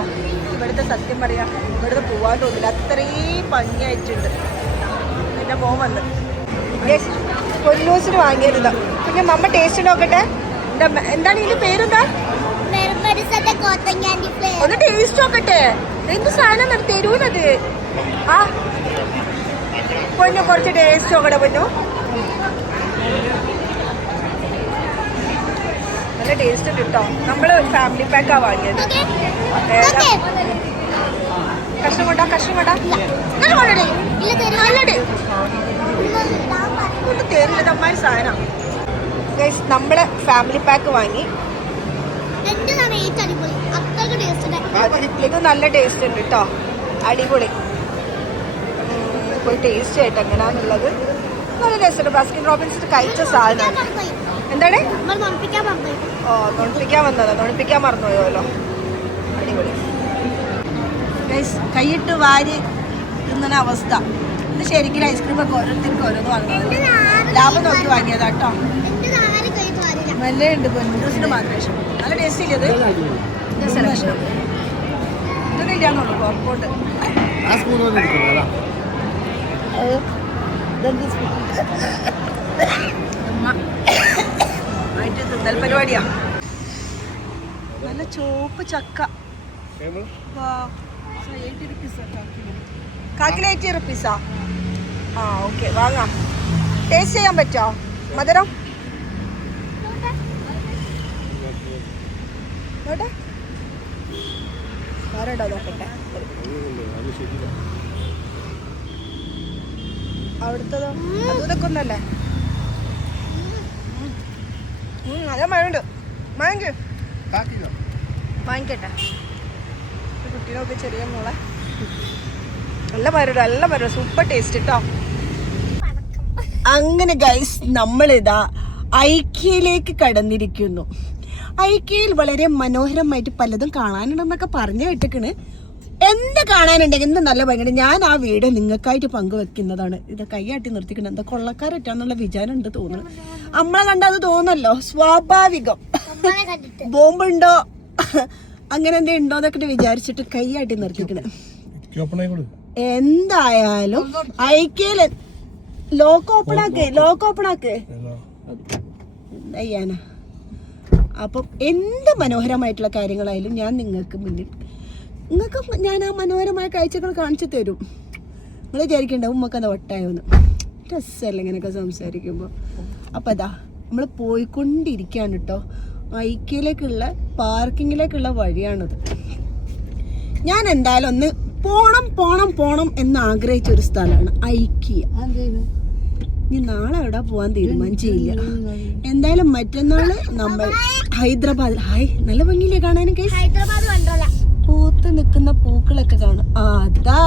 ഇവിടുത്തെ സത്യം പറയാം, ഇവിടുത്തെ പോവാൻ തോന്നില്ല, അത്രയും ഭംഗിയായിട്ടുണ്ട്. എൻ്റെ മോൻ വന്ന് പൊന്നൂസിന് വാങ്ങിയതാ. പിന്നെ മമ്മ ടേസ്റ്റ് നോക്കട്ടെ. എന്താണ് ഇതിന്റെ പേരെന്താ? ഒന്ന് ടേസ്റ്റ് നോക്കട്ടെ. എന്ത് സാധനം തരൂന്നത്? ആ പൊന്നു കുറച്ച് ടേസ്റ്റ് നോക്കട്ടെ പൊന്നു. നല്ല ടേസ്റ്റ് ഉണ്ട് കേട്ടോ. നമ്മള് ഫാമിലി പാക്കാ വാങ്ങിയത്. കഷ്ണം കൊണ്ടാ തരില്ല അമ്മായി സാധനം. നമ്മള് ഫാമിലി പാക്ക് വാങ്ങി. ഇത് നല്ല ടേസ്റ്റ് ഉണ്ട് കേട്ടോ, അടിപൊളി. പോയി ടേസ്റ്റ് ആയിട്ട് എങ്ങനെയാന്നുള്ളത് നല്ല ടേസ്റ്റ്. ബാസ്കിൻ റോബിൻസ് കഴിച്ച സാധനമാണ്. എന്താണ്? ഓ തൊണിപ്പിക്കാൻ വന്നതോ, തൊണിപ്പിക്കാൻ മറന്നുപോയല്ലോ. അടിപൊളി. കൈയിട്ട് വാരി തിന്നുന്ന അവസ്ഥ. ഇത് ശരിക്കും ഐസ്ക്രീം ഒക്കെ ഓരോരുത്തർക്ക് ഓരോന്ന് വാങ്ങുന്നത്. ലാഭം നോക്കി വാങ്ങിയതാ കേട്ടോ. നല്ലുണ്ട് പൊന്നൂസിന് മാത്രമേ ഇഷ്ടം. നല്ല ടേസ്റ്റ് ഇല്ലത്. കഷ്ണം ഇതൊക്കെ ഇല്ലാന്നുള്ളൂ കോർക്കോട്ട്. തിന്നൽ പരിപാടിയാ. നല്ല ചോപ്പ് ചക്ക. കാക്കില 80 റുപ്പീസാ? ആ ഓക്കെ, വാങ്ങാം. ടേസ്റ്റ് ചെയ്യാൻ പറ്റോ മധുരം? നോക്കട്ടെ. അവിടുത്തതോ അതൊക്കെ ഒന്നല്ലേ? നല്ല മഴയുണ്ട്. വാങ്ങിക്കട്ടെ കുട്ടീനൊക്കെ, ചെറിയ മോളെ. നല്ല മരം സൂപ്പർ ടേസ്റ്റ് കേട്ടോ. അങ്ങനെ ഗൈസ് നമ്മളിതാ ഐക്യയിലേക്ക് കടന്നിരിക്കുന്നു. ഐക്യയിൽ വളരെ മനോഹരമായിട്ട് പലതും കാണാനുണ്ടെന്നൊക്കെ പറഞ്ഞു കേട്ടിക്കണ്. എന്ത് കാണാനുണ്ടെങ്കിൽ എന്ത് നല്ല ഭംഗിയുണ്ട്. ഞാൻ ആ വീഡിയോ നിങ്ങൾക്കായിട്ട് പങ്കുവെക്കുന്നതാണ്. ഇത് കൈയാട്ടി നിർത്തിക്കണം. എന്താ കൊള്ളക്കാരറ്റാന്നുള്ള വിചാരം ഉണ്ട് തോന്നുന്നു. നമ്മളെ കണ്ടത് തോന്നല്ലോ, സ്വാഭാവികം. ബോംബുണ്ടോ അങ്ങനെ എന്തേ ഉണ്ടോ എന്നൊക്കെ വിചാരിച്ചിട്ട് കൈയാട്ടി നിർത്തിക്കണേ. എന്തായാലും ഐക്യയില് ലോക്ക് ഓപ്പൺ ആക്ക് അയ്യാനാ. അപ്പം എന്ത് മനോഹരമായിട്ടുള്ള കാര്യങ്ങളായാലും ഞാൻ നിങ്ങൾക്ക് മുന്നിൽ ഞാൻ ആ മനോഹരമായ കാഴ്ചകൾ കാണിച്ചു തരും. നിങ്ങൾ വിചാരിക്കണ്ട ഉമ്മക്കെന്താ വട്ടായോന്ന്. രസമല്ല ഇങ്ങനെയൊക്കെ സംസാരിക്കുമ്പോൾ. അപ്പം അതാ നമ്മൾ പോയിക്കൊണ്ടിരിക്കുകയാണ് കേട്ടോ. ഐക്യയിലേക്കുള്ള പാർക്കിങ്ങിലേക്കുള്ള വഴിയാണത്. ഞാൻ എന്തായാലും ഒന്ന് പോണം എന്ന് ആഗ്രഹിച്ച ഒരു സ്ഥലമാണ് ഐക്യ. ഇനി നാളെ എവിടെ പോവാൻ തീരുമാനിച്ചില്ല. എന്തായാലും മറ്റന്നാള് നമ്മൾ ഹൈദരാബാദിൽ. നല്ല ഭംഗിയില്ലേ കാണാനും. പൂത്ത് നിൽക്കുന്ന പൂക്കളൊക്കെ കാണും. അതാ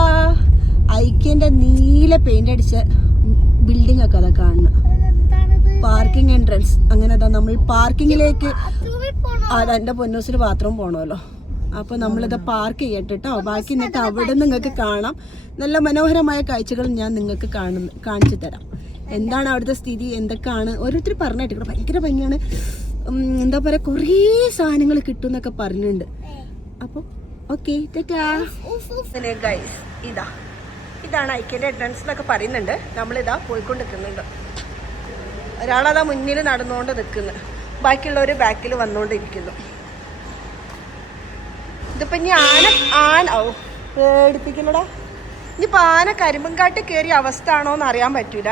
ഐക്യന്റെ നീല പെയിന്റ് അടിച്ച ബിൽഡിംഗ് ഒക്കെ അതാ കാണുന്ന പാർക്കിംഗ് എൻട്രൻസ്. അങ്ങനെ അതാ നമ്മൾ പാർക്കിങ്ങിലേക്ക്. എന്റെ പൊന്നൂസിന് ബാത്റൂം പോണമല്ലോ. അപ്പൊ നമ്മളിത് പാർക്ക് ചെയ്യട്ടെ കേട്ടോ. ബാക്കി എന്നിട്ട് അവിടെ നിങ്ങൾക്ക് കാണാം. നല്ല മനോഹരമായ കാഴ്ചകൾ ഞാൻ നിങ്ങൾക്ക് കാണിച്ചു തരാം. എന്താണ് അവിടുത്തെ സ്ഥിതി, എന്തൊക്കെയാണ് ഓരോരുത്തർ പറഞ്ഞിട്ട്. ഭയങ്കര ഭംഗിയാണ്. എന്താ പറയാ, കുറേ സാധനങ്ങൾ കിട്ടും എന്നൊക്കെ പറഞ്ഞിട്ടുണ്ട്. അപ്പൊ ഓക്കെ, ഇതാണ് ഐക്യന്റെ എൻട്രൻസ് എന്നൊക്കെ പറയുന്നുണ്ട്. നമ്മളിതാ പോയിക്കൊണ്ട് നിൽക്കുന്നുണ്ട്. ഒരാളതാ മുന്നിൽ നടന്നുകൊണ്ട് നിൽക്കുന്നു, ബാക്കിയുള്ളവർ ബാക്കിൽ വന്നുകൊണ്ടിരിക്കുന്നു. ഇതിപ്പോ ഇനി പേടിപ്പിക്കലടാ. ഇനിയിപ്പോൾ ആന കരിമ്പൻകാട്ടിൽ കയറിയ അവസ്ഥ ആണോ എന്ന് അറിയാൻ പറ്റൂല.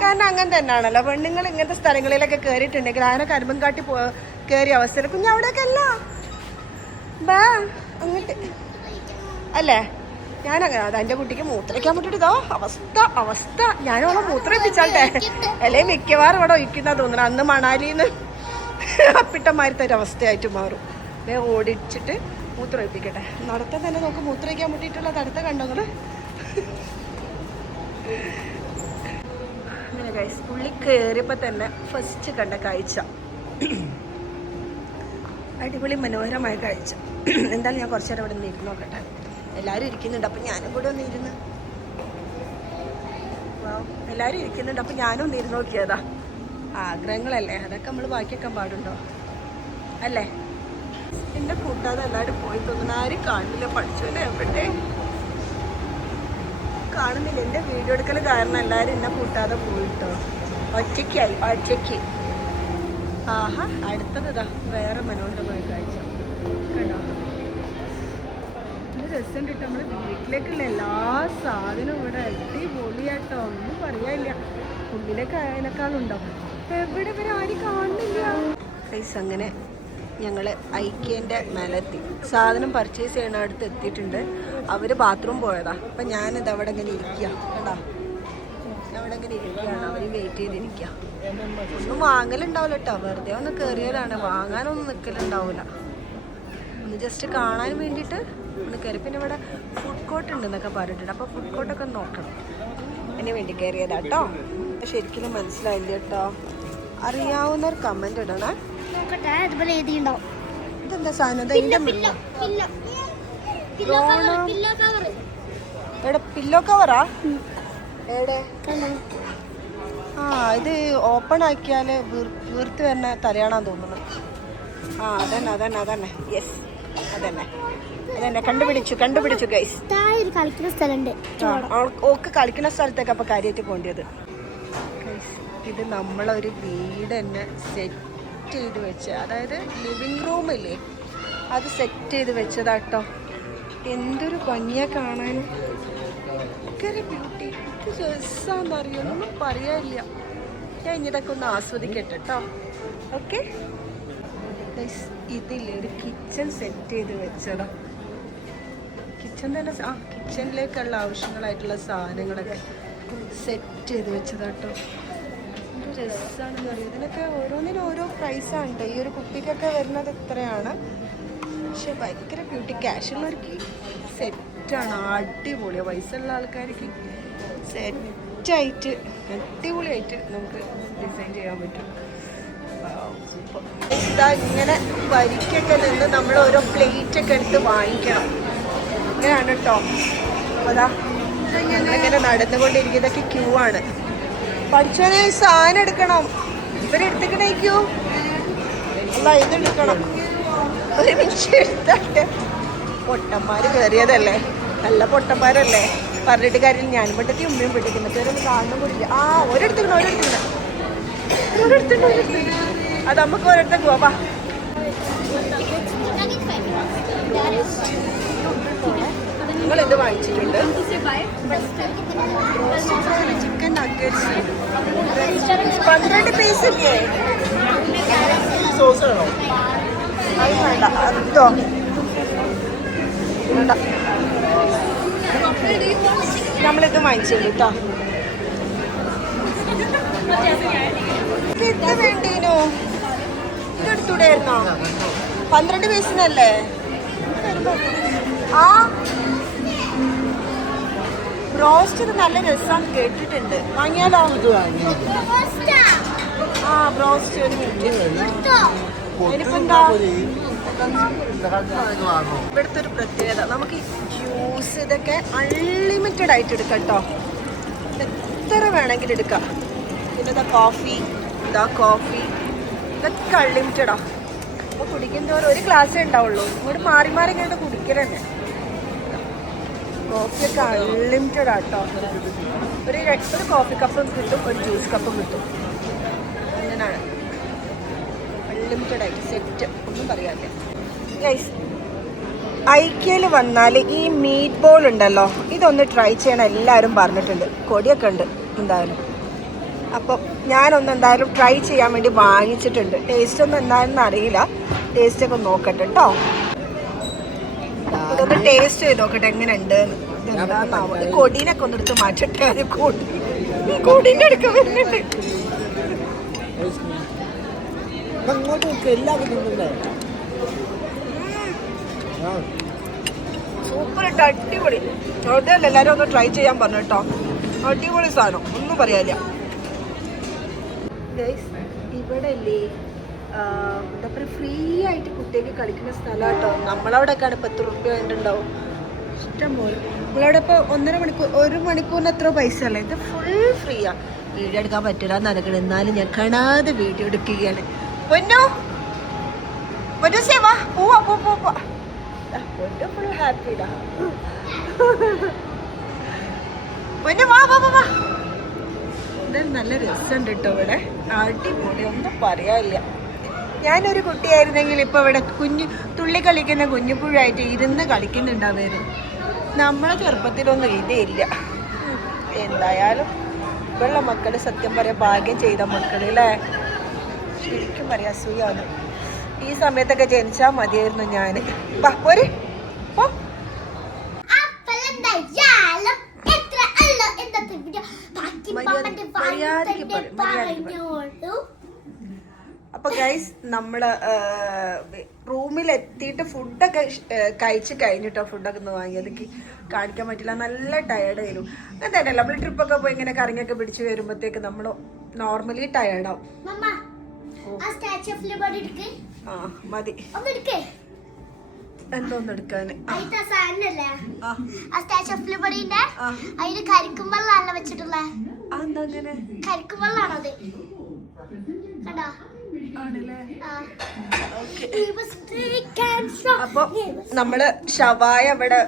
കാരണം അങ്ങനെ തന്നെയാണല്ലോ, പെണ്ണുങ്ങൾ ഇങ്ങനത്തെ സ്ഥലങ്ങളിലൊക്കെ കയറിയിട്ടുണ്ടെങ്കിൽ ആന കരിമ്പൻകാട്ടിൽ കയറിയ അവസ്ഥയിൽ കുഞ്ഞവിടെയൊക്കെ അല്ല ബാ അങ്ങോട്ട് അല്ലേ. ഞാനങ്ങനെ അതെൻ്റെ കുട്ടിക്ക് മൂത്രയ്ക്കാൻ പറ്റിട്ട് ഇതോ അവസ്ഥ. ഞാനോളെ മൂത്രയിപ്പിച്ചാട്ടെ, അല്ലേ മിക്കവാറും ഇവിടെ ഒഴിക്കുന്ന തോന്നണം. അന്ന് മണാലിന്ന് അപ്പിട്ടമാരത്തെ ഒരു അവസ്ഥയായിട്ട് മാറും. ഓടിച്ചിട്ട് മൂത്രമൊഴിപ്പിക്കട്ടെ. നടത്താൻ തന്നെ നമുക്ക് മൂത്രയ്ക്കാൻ പറ്റിയിട്ടുള്ള തടുത്ത കണ്ടങ്ങള്. അങ്ങനെ ഗൈസ്, ഉള്ളിൽ കയറിയപ്പോൾ തന്നെ ഫസ്റ്റ് കണ്ട കാഴ്ച അടിപൊളി മനോഹരമായ കാഴ്ച. എന്തായാലും ഞാൻ കുറച്ചു നേരം ഇവിടെ നിന്ന് ഇരുന്ന് നോക്കട്ടെ. എല്ലാവരും ഇരിക്കുന്നുണ്ട്, അപ്പം ഞാനും കൂടെ ഒന്ന് ഇരുന്ന്. എല്ലാവരും ഇരിക്കുന്നുണ്ട്, അപ്പം ഞാനും ഒന്ന് ഇരുന്ന് നോക്കിയതാ. ആഗ്രഹങ്ങളല്ലേ, അതൊക്കെ നമ്മൾ ബാക്കിയൊക്കെ പാടുണ്ടോ അല്ലേ. എന്നെ കൂട്ടാതെ എല്ലാവരും പോയി തോന്നുന്നു. ആരും കാണില്ല. പഠിച്ചോലെ എവിടെ കാണുന്നില്ല. എൻ്റെ വീഡിയോ എടുക്കൽ കാരണം എല്ലാവരും എന്നെ കൂട്ടാതെ പോയിട്ടോ. ഒറ്റയ്ക്ക്. ആഹാ, അടുത്തതാ വേറെ മനോഹരമായ കാഴ്ച കണ്ടോ. നല്ല രസമുണ്ട് കേട്ടോ. നമ്മൾ വീട്ടിലേക്കുള്ള എല്ലാ സാധനവും ഇവിടെ അടിപൊളിയാട്ടോ. ഒന്നും പറയാനില്ല. ഉള്ളിലേക്ക് അതിനേക്കാളുണ്ടാവും. എവിടെ വരെ ആരും കാണുന്നില്ല. പൈസ അങ്ങനെ ഞങ്ങൾ ഐക്യൻ്റെ മേലെത്തി. സാധനം പർച്ചേസ് ചെയ്യണ അടുത്ത് എത്തിയിട്ടുണ്ട്. അവർ ബാത്റൂം പോയതാ. അപ്പം ഞാനിത് അവിടെ ഇങ്ങനെ ഇരിക്കുക കേട്ടോ. അവിടെ ഇങ്ങനെ ഇരിക്കുകയാണ്. അവർ വെയിറ്റ് ചെയ്തിരിക്കുക. ഒന്നും വാങ്ങലുണ്ടാവില്ല കേട്ടോ. വെറുതെ ഒന്ന് കയറിയതാണ്. വാങ്ങാനൊന്നും നിൽക്കലുണ്ടാവില്ല. ഒന്ന് ജസ്റ്റ് കാണാൻ വേണ്ടിയിട്ട് ഒന്ന് കയറി. പിന്നെ ഇവിടെ ഫുഡ് കോർട്ട് ഉണ്ടെന്നൊക്കെ പറഞ്ഞിട്ടുണ്ട്. അപ്പോൾ ഫുഡ് കോർട്ടൊക്കെ നോക്കണം. അതിന് വേണ്ടി കയറിയതാ കേട്ടോ. ശരിക്കും മനസ്സിലായില്ല കേട്ടോ. അറിയാവുന്നവർ കമൻറ്റ് ഇടണേ. ഇതെന്താ സാധനം? എവിടെ പില്ലോ കവറാ? എവിടെ? ആ, ഇത് ഓപ്പൺ ആക്കിയാൽ വീർത്ത് വരുന്ന തലയാണാന്ന് തോന്നുന്നു. ആ, അതന്നെ. യെസ്, അതന്നെ കണ്ടുപിടിച്ചു ഗൈസ്. കളിക്കുന്ന സ്ഥലമുണ്ട്. ഓക്ക് കളിക്കുന്ന സ്ഥലത്തേക്ക് അപ്പൊ കാര്യമായിട്ട് പോകേണ്ടത്. ഇത് നമ്മളൊരു വീട് തന്നെ സെറ്റ് ചെയ്ത് വെച്ച, അതായത് ലിവിങ് റൂമില്ലേ, അത് സെറ്റ് ചെയ്ത് വെച്ചതാട്ടോ. എന്തൊരു ഭംഗിയാ കാണാനും. ഭയങ്കര ബ്യൂട്ടി. ഇത് രസാന്നറിയോ, ഒന്നും പറയാനില്ല. ഞാൻ ഇതൊക്കെ ഒന്ന് ആസ്വദിക്കട്ടെ കേട്ടോ. ഓക്കെ, ഇതിലൊരു കിച്ചൺ സെറ്റ് ചെയ്ത് വെച്ചതാ. കിച്ചൺ തന്നെ, കിച്ചണിലേക്കുള്ള ആവശ്യങ്ങളായിട്ടുള്ള സാധനങ്ങളൊക്കെ സെറ്റ് ചെയ്ത് വെച്ചതാട്ടോ. എന്ത് രസമാണെന്ന് പറയും. ഇതിനൊക്കെ ഓരോന്നിനും ഓരോ പ്രൈസാണ് കേട്ടോ. ഈ ഒരു കുപ്പിക്കൊക്കെ വരുന്നത് ഇത്രയാണ്. പക്ഷെ ഭയങ്കര ബ്യൂട്ടി. ക്യാഷുള്ളവർക്ക് സെറ്റാണ്. അടിപൊളിയാണ്. പൈസ ഉള്ള ആൾക്കാർക്ക് സെറ്റായിട്ട് അടിപൊളിയായിട്ട് നമുക്ക് ഡിസൈൻ ചെയ്യാൻ പറ്റും. ഇതാ ഇങ്ങനെ വരിക്കൊക്കെ നിന്ന് നമ്മൾ ഓരോ പ്ലേറ്റൊക്കെ എടുത്ത് വാങ്ങിക്കണം. ഇങ്ങനെയാണ് കേട്ടോ. അപ്പോൾ അതാ നമ്മളിങ്ങനെ നടന്നുകൊണ്ടിരിക്കുന്നതൊക്കെ ക്യൂ ആണ്. പഠിച്ചോനെ സാധനം എടുക്കണം. ഇവരെടുത്തിക്കണേ ക്യൂ അല്ല, ഇതെടുക്കണം. ഒരു മിനിറ്റ് എടുത്താട്ടെ. പൊട്ടന്മാർ കയറിയതല്ലേ, നല്ല പൊട്ടന്മാരല്ലേ, പറഞ്ഞിട്ട് കാര്യം. ഞാനും പെട്ടെത്തി ഉമ്മയും പെട്ടിട്ട് മറ്റൊരൊന്നും കാണുന്ന കൂടില്ല. ആ, ഒരെടുത്തിക്കണം. അത് നമുക്ക് ഓരോരുത്തർ പോവാ. നിങ്ങളിത് വാങ്ങിച്ചിട്ടുണ്ട്. ചിക്കൻ നഗറ്റ്സ് 12 പീസ് ഇല്ലേ? അത് വേണ്ട, അതോ വേണ്ട. നമ്മളിത് വാങ്ങിച്ചിട്ടുണ്ട് കേട്ടോ. ഇത് വേണ്ടീനോ? ഇതെടുത്തൂടായിരുന്നോ? 12 പീസിനല്ലേ? ആ, ബ്രോസ്റ്റ് ഇത് നല്ല രസമാണെന്ന് കേട്ടിട്ടുണ്ട്. വാങ്ങിയാലോ? ആ, ബ്രോസ്റ്റ് ഒരു മിനിറ്റ്. അതിനിപ്പോ എന്താ ഇവിടുത്തെ ഒരു പ്രത്യേകത, നമുക്ക് ഈ ജ്യൂസ് ഇതൊക്കെ അൺലിമിറ്റഡ് ആയിട്ട് എടുക്കാം കേട്ടോ. എത്ര വേണമെങ്കിലും എടുക്കാം. പിന്നെ ഇതാ കോഫി ഇതൊക്കെ അൺലിമിറ്റഡാ. അപ്പോൾ കുടിക്കുന്നവർ ഒരു ഗ്ലാസ്സേ ഉണ്ടാവുള്ളൂ. ഇങ്ങോട്ട് മാറി ഇങ്ങോട്ട് കുടിക്കലുണ്ട്. കോഫിയൊക്കെ അൺലിമിറ്റഡ് ആട്ടോ. ഒരു കോഫി കപ്പും കിട്ടും, ഒരു ജ്യൂസ് കപ്പും കിട്ടും. അങ്ങനെയാണ് അൺലിമിറ്റഡ് ആയിട്ട് സെറ്റ്. ഒന്നും പറയാതെ ഗൈസ്, ഐക്യയിൽ വന്നാൽ ഈ മീറ്റ് ബോൾ ഉണ്ടല്ലോ, ഇതൊന്ന് ട്രൈ ചെയ്യണം എല്ലാവരും പറഞ്ഞിട്ടുണ്ട്. കൊടിയൊക്കെ ഉണ്ട് എന്തായാലും. അപ്പം ഞാനൊന്ന് എന്തായാലും ട്രൈ ചെയ്യാൻ വേണ്ടി വാങ്ങിച്ചിട്ടുണ്ട്. ടേസ്റ്റ് ഒന്നും എന്താണെന്ന് അറിയില്ല. ടേസ്റ്റൊക്കെ നോക്കട്ടെ കേട്ടോ. ഇതൊന്ന് ടേസ്റ്റ് ചെയ്ത് നോക്കട്ടെ എങ്ങനെയുണ്ട്. എന്താന്നാവോ, ഈ കൊടീനൊക്കെ ഒന്ന് എടുത്ത് മാറ്റട്ടെ. അത് കൊടീൻ്റെ അടുക്ക വരുന്നുണ്ട്. സൂപ്പർ ഇട്ടോ, അടിപൊളി. ഹോട്ടലിൽ എല്ലാവരും ഒന്ന് ട്രൈ ചെയ്യാൻ പറഞ്ഞു കേട്ടോ. അടിപൊളി സാധനം, ഒന്നും പറയാനില്ല. ഇവിടെ അല്ലേ എന്താ പറയുക, ഫ്രീ ആയിട്ട് കുട്ടികൾക്ക് കളിക്കുന്ന സ്ഥലം കേട്ടോ. നമ്മളവിടെയൊക്കെയാണ് 10 റുപ്യ വേണ്ടിണ്ടാവും. ഇഷ്ടം പോലെ. നമ്മളവിടെ ഇപ്പോൾ 1 മണിക്കൂറിന് എത്ര പൈസ അല്ലേ. ഇത് ഫുൾ ഫ്രീയാ. വീഡിയോ എടുക്കാൻ പറ്റില്ല നടക്കണം. എന്നാലും ഞാൻ കാണാതെ വീഡിയോ എടുക്കുകയാണ്. പൊന്നോ പൊന്നൂസേ വാ പോവാ പോവാ പൊന്നു ഫുൾ ഹാപ്പിടാ പൊന്നു വാ വാ വാ എന്തായാലും നല്ല രസമുണ്ട് കേട്ടോ ഇവിടെ അടിപൊളി ഒന്നും പറയാനില്ല ഞാനൊരു കുട്ടിയായിരുന്നെങ്കിൽ ഇപ്പോൾ ഇവിടെ തുള്ളി കളിക്കുന്ന കുഞ്ഞുപുഴായിട്ട് ഇരുന്ന് കളിക്കുന്നുണ്ടാവുമായിരുന്നു നമ്മളെ ചെറുപ്പത്തിലൊന്നും ഇതേ ഇല്ല എന്തായാലും ഇപ്പോഴുള്ള മക്കൾ സത്യം പറയാൻ ഭാഗ്യം ചെയ്ത മക്കൾ അല്ലേ ശരിക്കും പറയാം അസൂയാണ് ഈ സമയത്തൊക്കെ ജനിച്ചാൽ മതിയായിരുന്നു ഞാൻ വാ പോരെ പോ അപ്പൊ ഗൈസ് നമ്മള് റൂമിലെത്തിയിട്ട് ഫുഡൊക്കെ കഴിച്ച് കഴിഞ്ഞിട്ടോ ഫുഡൊക്കെ ഒന്ന് വാങ്ങി അതൊക്കെ കാണിക്കാൻ പറ്റില്ല നല്ല ടയേർഡ് വരും എന്തായാലും നമ്മൾ ട്രിപ്പൊക്കെ പോയി ഇങ്ങനെ കറങ്ങിയൊക്കെ പിടിച്ച് വരുമ്പോഴത്തേക്ക് നമ്മൾ നോർമലി ടയേർഡാവും ആ മതി എന്തോന്നെടുക്കാന് കരിക്കുമ്പോഴാണല്ലോ വെച്ചിട്ടുള്ള കരിക്കുമ്പോഴാണത് കണ്ടോ അപ്പൊ നമ്മള് ഷവായ ഇവിടെ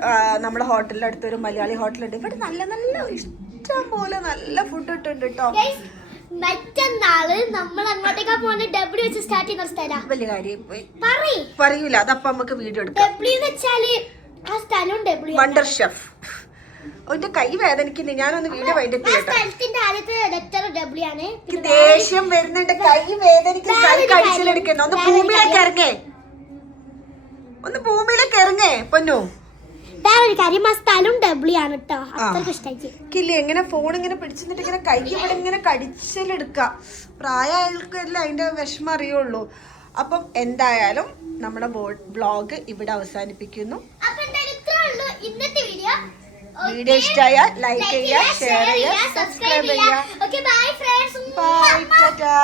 നമ്മുടെ ഹോട്ടലിന്റെ അടുത്തൊരു മലയാളി ഹോട്ടലുണ്ട് ഇവിടെ നല്ല നല്ല ഇഷ്ടം പോലെ നല്ല ഫുഡ് ഇട്ടുണ്ട് കേട്ടോ മറ്റന്നാള് നമ്മൾ അങ്ങോട്ടേക്കാ പോകുന്ന ഡബ്ല്യു വെച്ച് സ്റ്റാർട്ട് ചെയ്യുന്ന സ്ഥലം വലിയ കാര്യം പറയൂല അതപ്പൊ നമുക്ക് വീഡിയോ എടുക്കാം ഡബ്ല്യു വെച്ചാല് ആ സ്ഥലം ഡബ്ല്യു വണ്ടർ ഷെഫ് ഒന്റെ കൈ വേദനിക്കുന്നു ഞാനൊന്ന് വീഡിയോ വൈകിട്ട് ദേഷ്യം വരുന്നുണ്ട് കൈ വേദനിക്കും കൈ കഴിച്ചിലെടുക്കുന്നു ഒന്ന് ഭൂമിയിലേക്ക് ഇറങ്ങേ ഒന്ന് ഭൂമിയിലേക്ക് ഇറങ്ങേ പൊന്നു വേറൊരു കാര്യം ആ സ്ഥലം ഡബ്ല്യു ആണ് കേട്ടോ അത്രയ്ക്ക് ഇഷ്ടമായി കില്ലേ എങ്ങനെ ഫോൺ ഇങ്ങനെ പിടിച്ചിട്ട് ഇങ്ങനെ കൈ ഇവിടെ ഇങ്ങനെ കടിച്ചിലെടുക്ക പ്രായമായവർക്കല്ലേ അതിന്റെ വിഷമം അറിയുള്ളൂ അപ്പം എന്തായാലും നമ്മുടെ വ്ളോഗ് ഇവിടെ അവസാനിപ്പിക്കുന്നു ഇന്നത്തെ വീഡിയോ ഇഷ്ടമായ ലൈക്ക് ചെയ്യുക ഷെയർ ചെയ്യുക സബ്സ്ക്രൈബ് ചെയ്യുക ബൈ ഫ്രണ്ട്സ് ബൈ ടാറ്റാ